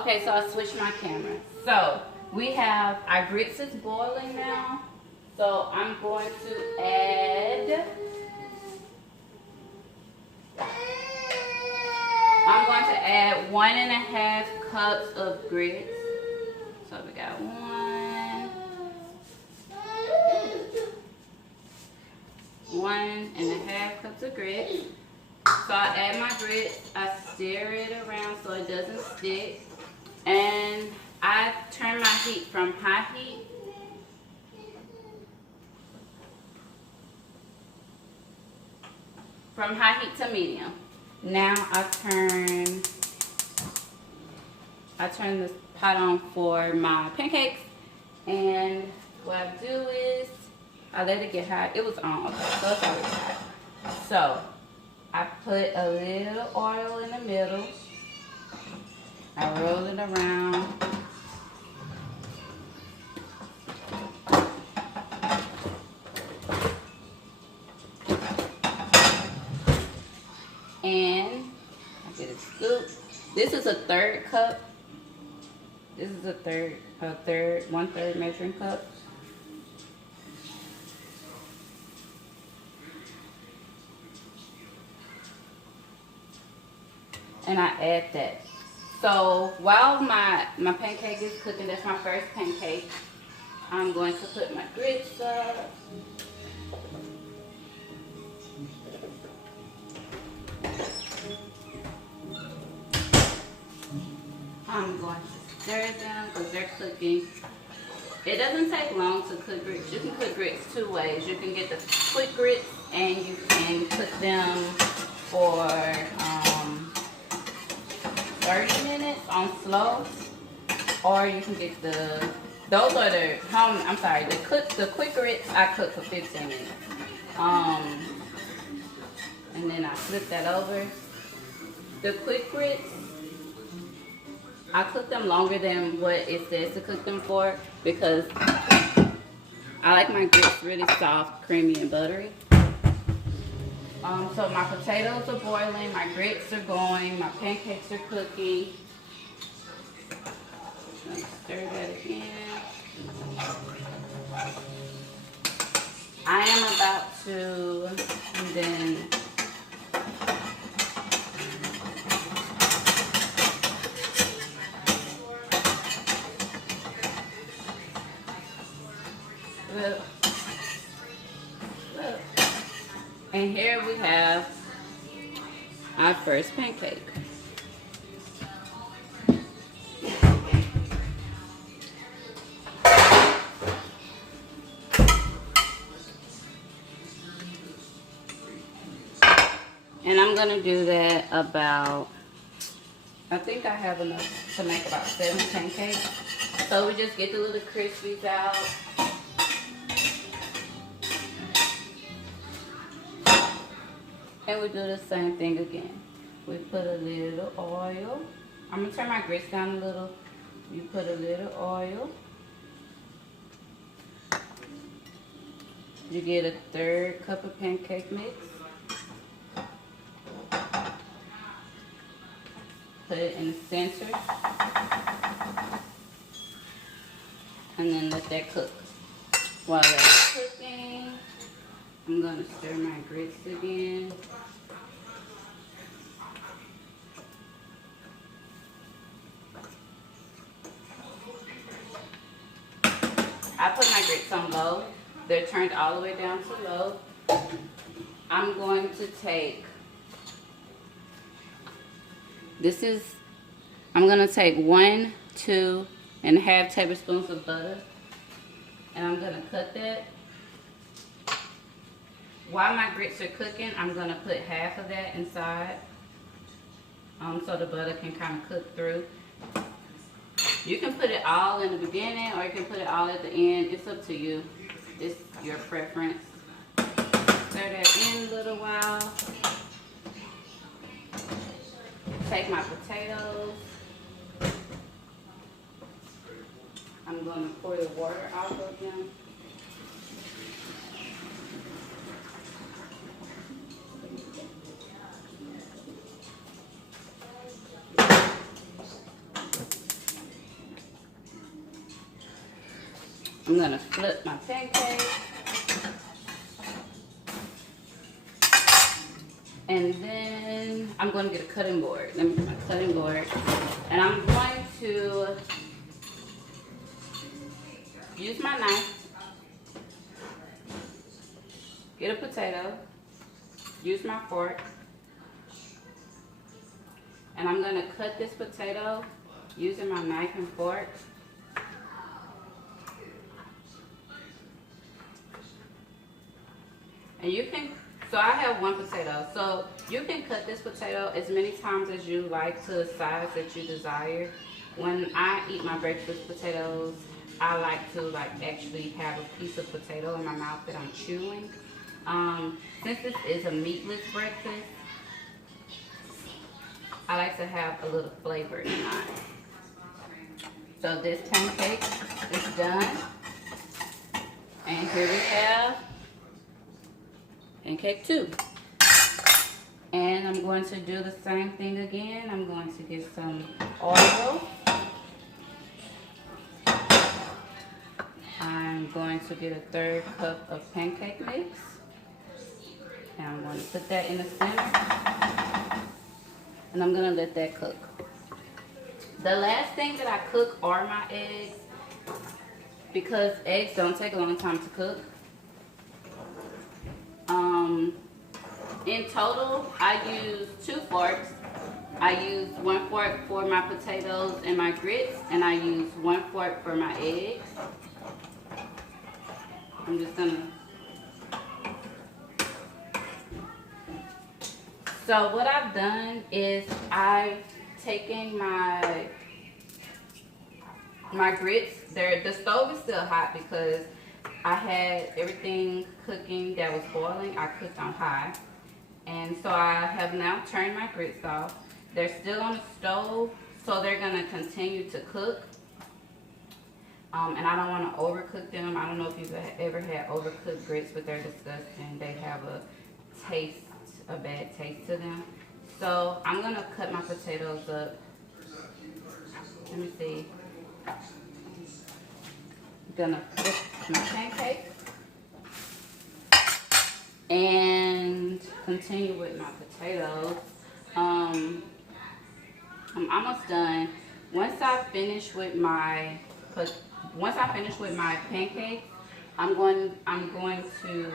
Okay, so I switched my camera. So we have our grits is boiling now. So I'm going to add. I'm going to add 1.5 cups of grits. So we got 1.5 cups of grits. So I add my grits, I stir it around so it doesn't stick, and I turn my heat from high heat to medium. Now I turn this pot on for my pancakes, and what I do is I let it get hot. It was on, okay, so it's already hot. So I put a little oil in the middle. I roll it around. And I get a scoop. This is a 1/3 cup. This is a 1/3 measuring cup. And I add that. So while my pancake is cooking, that's my first pancake, I'm going to put my grits up. I'm going to stir them because they're cooking. It doesn't take long to cook grits. You can cook grits 2 ways. You can get the quick grits and you can cook them for 30 minutes on slow, or you can get the quick grits I cook for 15 minutes. And then I flip that over. The quick grits, I cook them longer than what it says to cook them for because I like my grits really soft, creamy, and buttery. So my potatoes are boiling, my grits are going, my pancakes are cooking. Stir that again. I am about to, and then look. And here we have our first pancake. And I'm gonna do that about, I think I have enough to make about 7 pancakes. So we just get the little crispies out. And we do the same thing again. We put a little oil. I'm gonna turn my grits down a little. You put a little oil. You get a 1/3 cup of pancake mix. Put it in the center. And then let that cook. While that's cooking, I'm gonna stir my grits again. I put my grits on low. They're turned all the way down to low. I'm going to take, I'm gonna take 1, 2.5 tablespoons of butter. And I'm gonna cut that. While my grits are cooking, I'm gonna put half of that inside, so the butter can kind of cook through. You can put it all in the beginning, or you can put it all at the end. It's up to you. It's your preference. Stir that in a little while. Take my potatoes. I'm gonna pour the water off of them. I'm gonna flip my pancake. And then I'm going to get a cutting board. Let me get my cutting board. And I'm going to use my knife, get a potato, use my fork, and I'm going to cut this potato using my knife and fork. And you can, so I have one potato, so you can cut this potato as many times as you like to the size that you desire. When I eat my breakfast potatoes, I like to actually have a piece of potato in my mouth that I'm chewing. Since this is a meatless breakfast, I like to have a little flavor in mine. So this pancake is done. And here we have pancake 2. And I'm going to do the same thing again. I'm going to get some oil. I'm going to get a 1/3 cup of pancake mix. And I'm going to put that in the center. And I'm going to let that cook. The last thing that I cook are my eggs, because eggs don't take a long time to cook. In total, I use 2 forks. I use 1 fork for my potatoes and my grits, and I use 1 fork for my eggs. I'm just gonna. So what I've done is I've taken my grits. The stove is still hot because I had everything cooking that was boiling. I cooked on high. And so I have now turned my grits off. They're still on the stove, so they're gonna continue to cook. And I don't want to overcook them. I don't know if you've ever had overcooked grits, but they're disgusting. They have a bad taste to them. So I'm gonna cut my potatoes up. Let me see. I'm gonna flip my pancake and continue with my potatoes. I'm almost done. Once I finish with my pancakes, I'm going to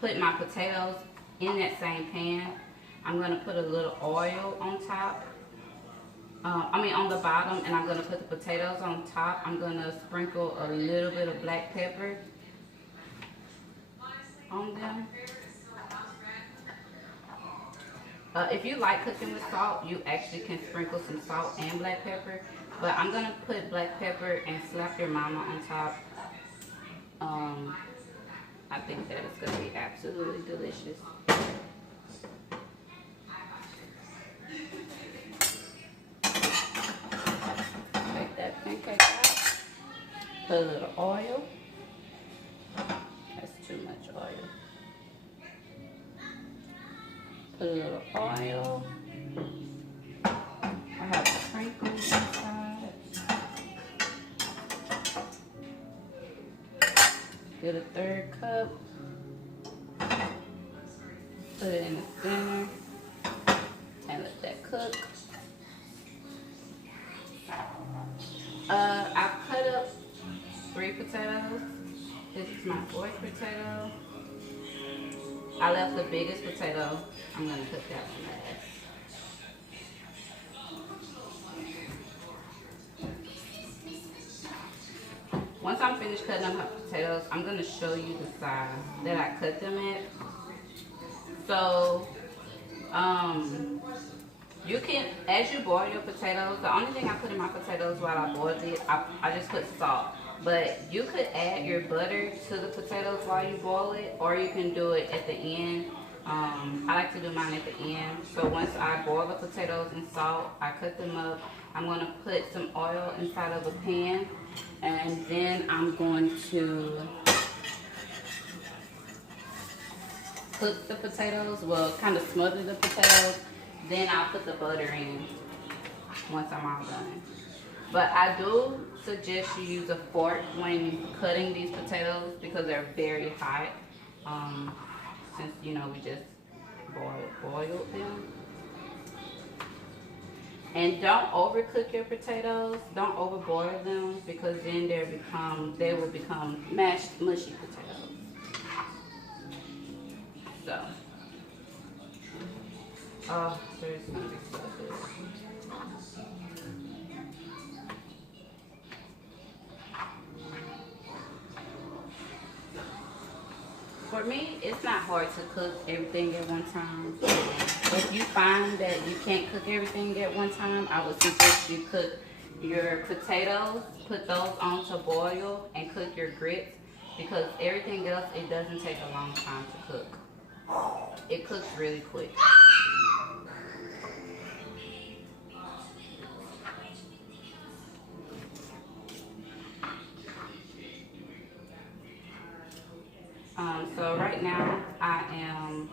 put my potatoes in that same pan. I'm going to put a little oil on top. On the bottom, and I'm going to put the potatoes on top. I'm going to sprinkle a little bit of black pepper on them. If you like cooking with salt, you actually can sprinkle some salt and black pepper. But I'm going to put black pepper and slap your mama on top. I think that is going to be absolutely delicious. Take that pancake out. Put a little oil. That's too much oil. Put a little oil. I have sprinkles inside. Get a 1/3 cup. Put it in the center and let that cook. I cut up 3 potatoes. This is my 4th potato. I left the biggest potato. I'm going to cook that one last. Once I'm finished cutting up my potatoes, I'm going to show you the size that I cut them at. So, you can, as you boil your potatoes, the only thing I put in my potatoes while I boiled it, I just put salt. But you could add your butter to the potatoes while you boil it, or you can do it at the end. I like to do mine at the end. So once I boil the potatoes in salt, I cut them up. I'm going to put some oil inside of a pan, and then I'm going to cook the potatoes, well, kind of smother the potatoes. Then I'll put the butter in once I'm all done. But I do suggest you use a fork when cutting these potatoes because they're very hot. Since you know we just boiled them. And don't overcook your potatoes. Don't overboil them because then they will become mashed, mushy potatoes. So, oh, so it's gonna be so good. For me, it's not hard to cook everything at one time. If you find that you can't cook everything at one time, I would suggest you cook your potatoes, put those on to boil, and cook your grits because everything else, it doesn't take a long time to cook. It cooks really quick. So right now, I am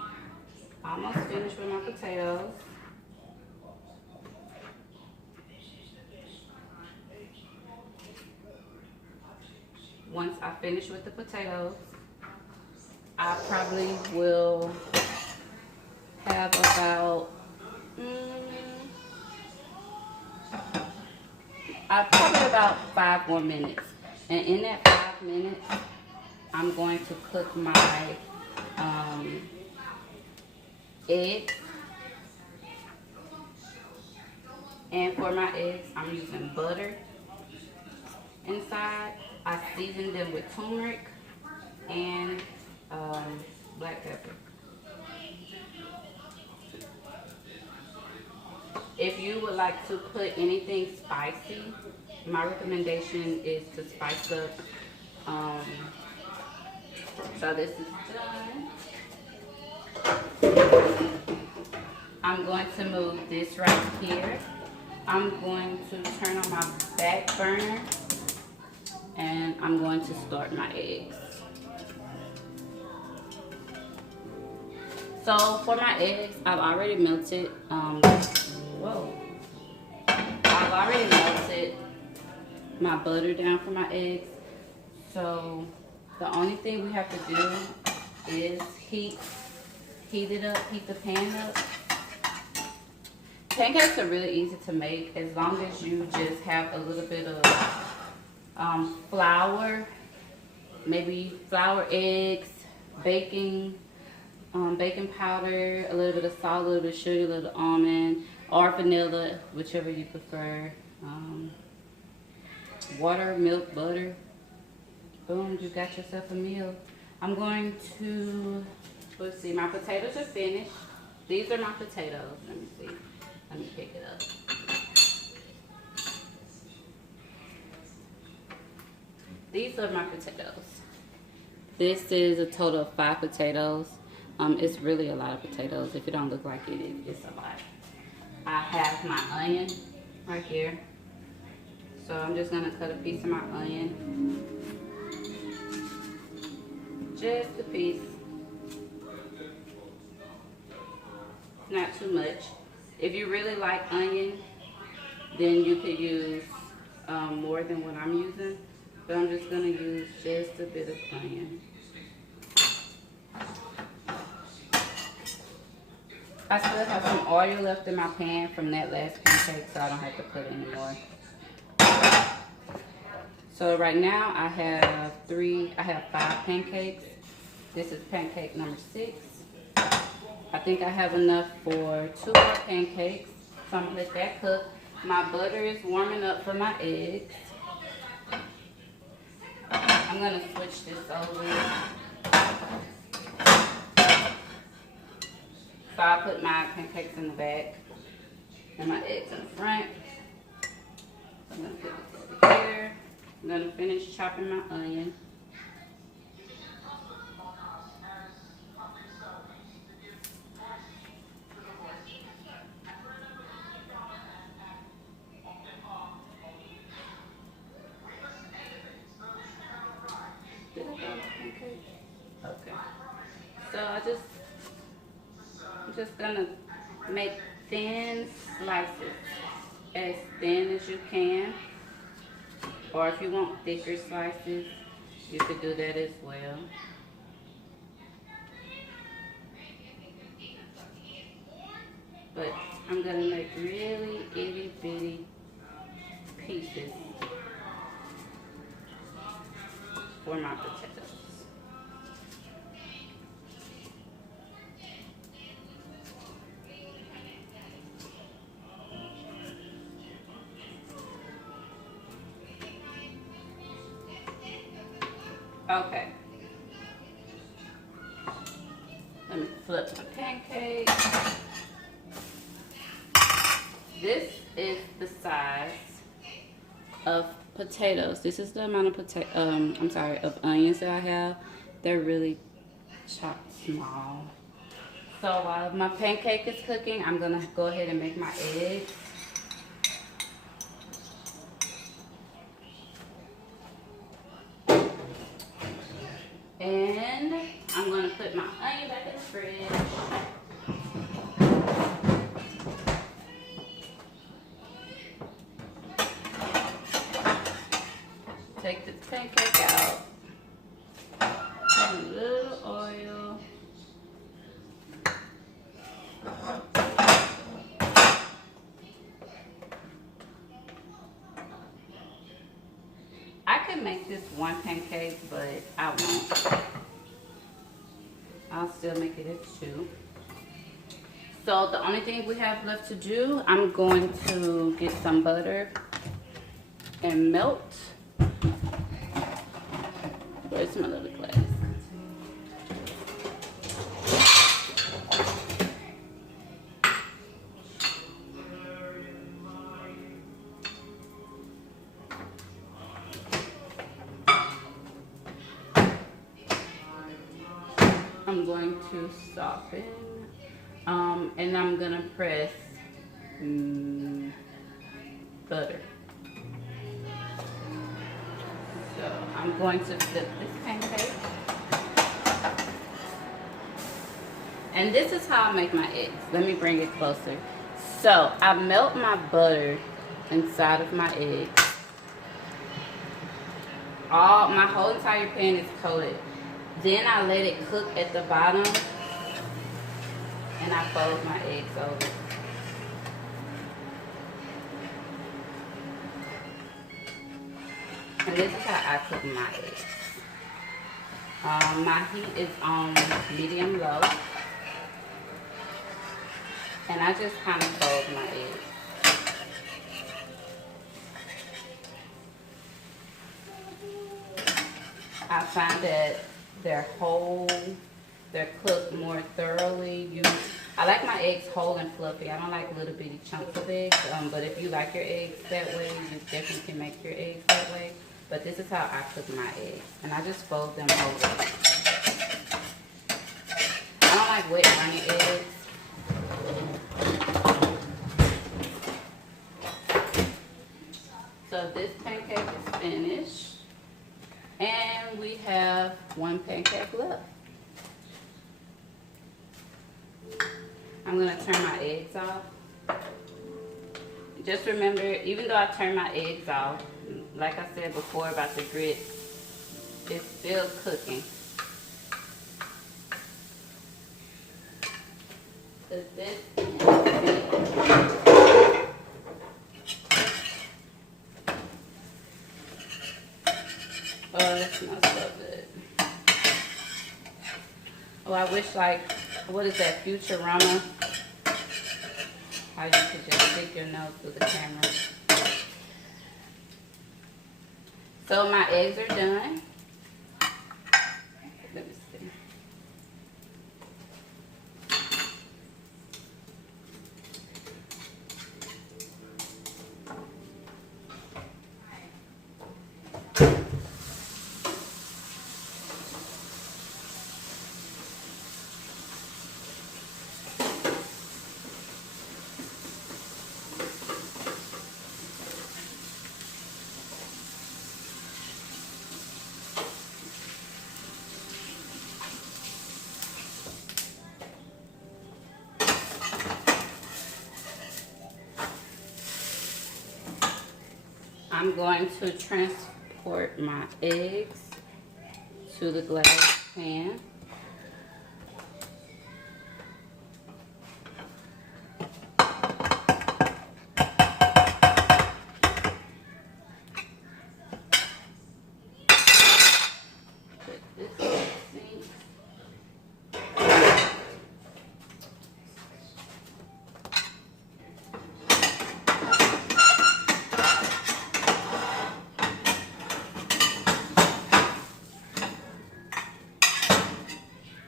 almost finished with my potatoes. Once I finish with the potatoes, I probably will have about, probably about 5 more minutes. And in that 5 minutes, I'm going to cook my eggs. And for my eggs, I'm using butter inside. I season them with turmeric and black pepper. If you would like to put anything spicy, my recommendation is to spice up. So this is done. I'm going to move this right here. I'm going to turn on my back burner and I'm going to start my eggs. So for my eggs, I've already melted, I've already melted my butter down for my eggs. So the only thing we have to do is heat it up, heat the pan up. Pancakes are really easy to make as long as you just have a little bit of flour, maybe flour, eggs, baking powder, a little bit of salt, a little bit of sugar, a little almond, or vanilla, whichever you prefer. Water, milk, butter. Boom, you got yourself a meal. I'm going to, let's see, my potatoes are finished. These are my potatoes. Let me see. Let me pick it up. These are my potatoes. This is a total of 5 potatoes. It's really a lot of potatoes. If it don't look like it, it's a lot. I have my onion right here. So I'm just gonna cut a piece of my onion. Just a piece. Not too much. If you really like onion, then you could use more than what I'm using. But I'm just gonna use just a bit of onion. I still have some oil left in my pan from that last pancake, so I don't have to put any more. So right now I have 5 pancakes. This is pancake number 6. I think I have enough for 2 more pancakes. So I'm gonna let that cook. My butter is warming up for my eggs. I'm gonna switch this over. So I put my pancakes in the back and my eggs in the front. So I'm gonna put this over here. I'm gonna finish chopping my onion. Did I throw my pancake? Okay. So I'm just gonna make thin slices, as thin as you can. Or if you want thicker slices, you could do that as well. But I'm gonna make really itty bitty pieces for my potatoes. Okay. Let me flip my pancake. This is the size of potatoes. This is the amount of of onions that I have. They're really chopped small. So while my pancake is cooking, I'm gonna go ahead and make my eggs. And I'm gonna put my onion back in the fridge. Take the pancake out. Put a little oil. I can make this one pancake, but I won't. I'll still make it as two. So the only thing we have left to do, I'm going to get some butter and melt. Where's my little glass? I'm going to soften, and I'm gonna press butter. So I'm going to flip this pancake. And this is how I make my eggs. Let me bring it closer. So I melt my butter inside of my eggs. My whole entire pan is coated. Then I let it cook at the bottom, and I fold my eggs over. And this is how I cook my eggs. My heat is on medium low, and I just kind of fold my eggs. I find that they're cooked more thoroughly. I like my eggs whole and fluffy. I don't like little bitty chunks of eggs. But if you like your eggs that way, you definitely can make your eggs that way. But this is how I cook my eggs. And I just fold them over. I don't like wet runny eggs. So this pancake is finished. And we have one pancake left. I'm gonna turn my eggs off. Just remember, even though I turn my eggs off, like I said before about the grits, it's still cooking. Cause this oh, that smells so good. Oh, I wish, like, what is that, Futurama? How you could just stick your nose through the camera. So my eggs are done. Let me see. I'm going to transport my eggs to the glass pan.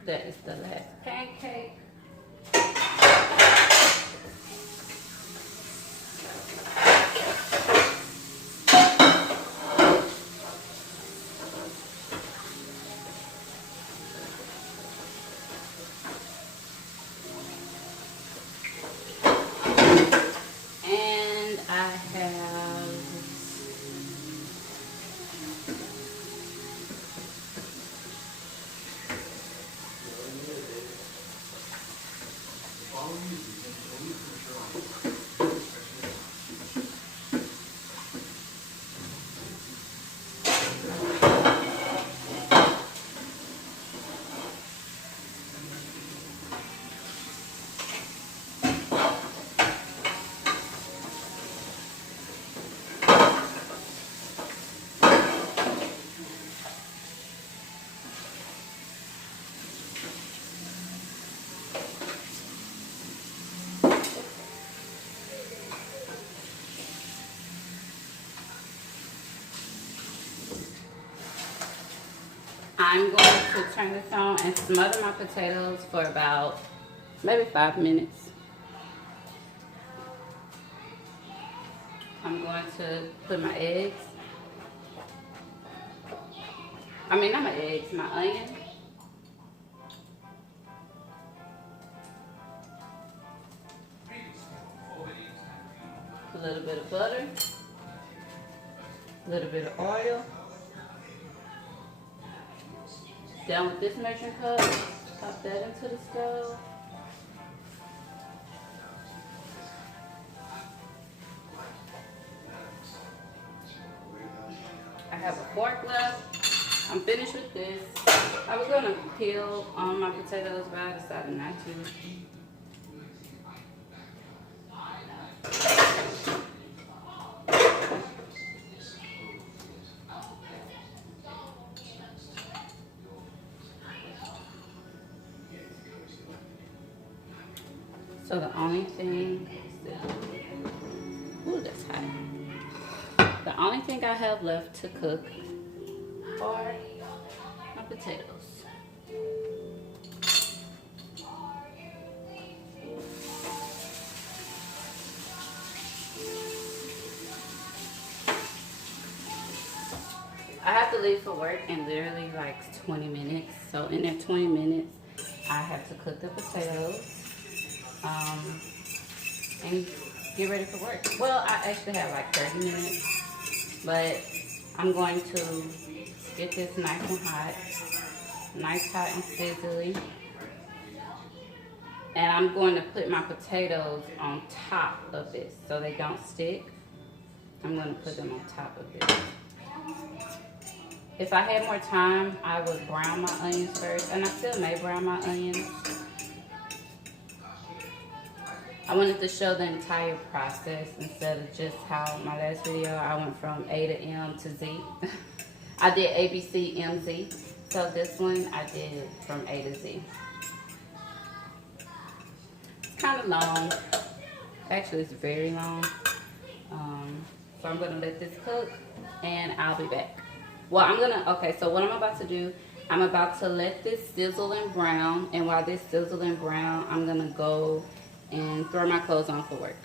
That is the last pancake. And I have I'm going to turn this on and smother my potatoes for about maybe 5 minutes. I'm going to put my eggs. I mean, not my eggs, my onion. A little bit of butter. A little bit of oil. Down with this measuring cup, pop that into the stove. I have a fork left. I'm finished with this. I was gonna peel my potatoes, but I decided not to. So the only thing, ooh, that's hot. The only thing I have left to cook are my potatoes. I have to leave for work in literally like 20 minutes. So in that 20 minutes, I have to cook the potatoes. And get ready for work. Well, I actually have like 30 minutes, but I'm going to get this nice and hot, nice, hot, and sizzly. And I'm going to put my potatoes on top of this so they don't stick. I'm going to put them on top of this. If I had more time, I would brown my onions first, and I still may brown my onions. I wanted to show the entire process instead of just how my last video I went from A to M to Z. I did A, B, C, M, Z. So this one I did from A to Z. It's kind of long. Actually, it's very long. So I'm going to let this cook and I'll be back. Well, okay, so what I'm about to do, I'm about to let this sizzle and brown. And while this sizzle and brown, I'm going to go and throw my clothes on for work.